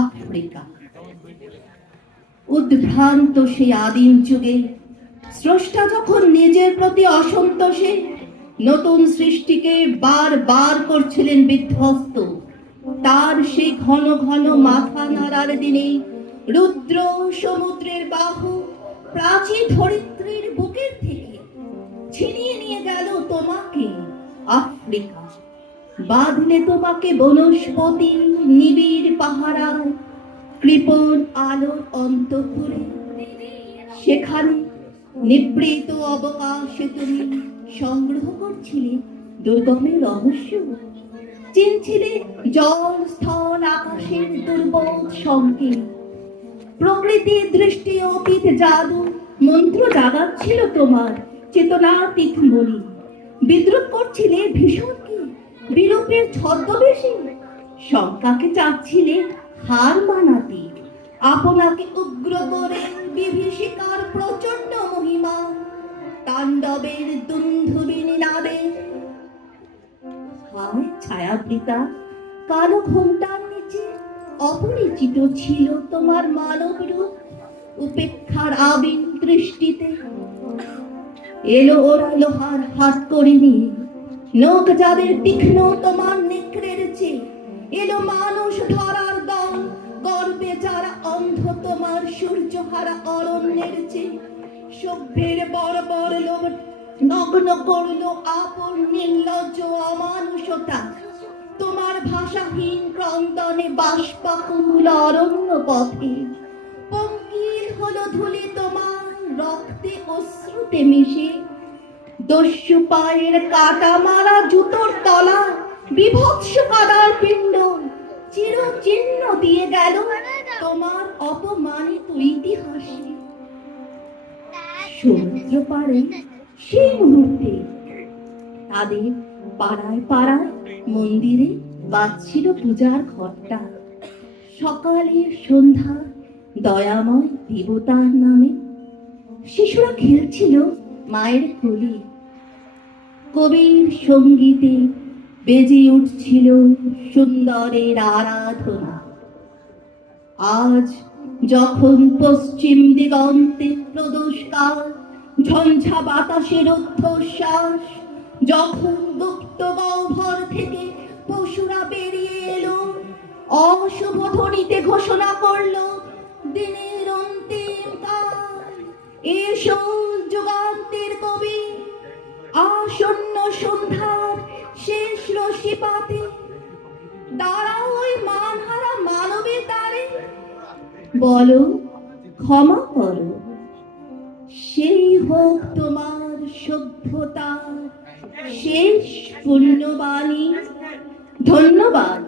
Africa. উদ্ভ্রান্ত সেই আদিম যুগে স্রষ্টা যখন নিজের প্রতি অসন্তোষে নতুন সৃষ্টিকে বার করছিলেন বিধ্বস্ত, তার সেই ঘন ঘন মাথা নাড়ার দিনে রুদ্র সমুদ্রের বাহু প্রাচীন ধরিত্রীর বুকের থেকে ছিনিয়ে নিয়ে গেল তোমাকে আফ্রিকা। বাঁধলে তোমাকে বনস্পতি নিবিড় পাহারায় কৃপণ আলোর অন্তঃপুরে। সেখানে নিবৃত অবকাশে তুমি সংগ্রহ করছিলে দুর্গমের রহস্য, চিনছিলে জল স্থল আকাশের দুর্বোধ সংকেত। প্রকৃতির দৃষ্টি অতীত জাদু মন্ত্র জাগাচ্ছিল তোমার চেতনাতীত মনি। বিদ্রুপ করছিলে ভীষণ কি বিরূপের ছদ্মবেশে, শঙ্কাকে চাচ্ছিলে হার মানাতে, আপনাকে উগ্র করে বিভীষিকার প্রচন্ড মহিমা তাণ্ডবের দুন্ধুবিনী নাদে। হায় ছায়াবৃতা, কালো ঘোমটার নিচে অপরিচিত ছিল তোমার মানব রূপ উপেক্ষার আবিল দৃষ্টিতে। এলো ওরা লোহার হাত করে নিয়ে, নখ যাদের তীক্ষ্ণ তোমার নেকড়ের চেয়ে। এলো মানুষ ধরার দল, গর্বে যারা অন্ধ তোমার সূর্যহারা অরণ্যের চেয়ে। সভ্যের বর্বর লোভ নগ্ন করলো আপন নির্লজ্জ অমানুষতা তোমার ভাষাহীন ক্রন্দনে বাষ্পাকুল অরণ্য পথে। পঙ্কিল হলো ধুলি তোমার রক্তে অশ্রুতে মিশে। দস্যু পায়ের কাটা মারা জুতোর তলা বিভৎস কাদার পিণ্ড চিরচিহ্ন দিয়ে গেল তোমার অপমানিত ইতিহাসে। সমুদ্র পাড়ে সেই মুহূর্তে তাদের পাড়ায় পাড়ায় মন্দিরে বাজছিল পূজার ঘটটা। সকালের সন্ধ্যা দয়াময় দেবতার নামে শিশুরা খেলছিল মায়ের কোলে। কবির সঙ্গীতে বেজে উঠছিল সুন্দরের আরাধনা। আজ যখন পশ্চিম দিগন্তে প্রদোষকাল, ঝঞ্ঝা বাতাসের ঊর্ধ্বশ্বাস, যখন গুপ্ত গহ্বর থেকে পশুরা বেরিয়ে এলো, অশুভ ধ্বনিতে ঘোষণা করলো দিনের অন্তিম কাল। এসো যুগান্তের কবি, আসন্ন সন্ধ্যার শেষ রশিপাতে দাঁড়াও ওই মানহারা মানবের দ্বারে। বলো ক্ষমা করো, সেই হোক তোমার সভ্যতার শেষ পুণ্যবাণী। ধন্যবাদ।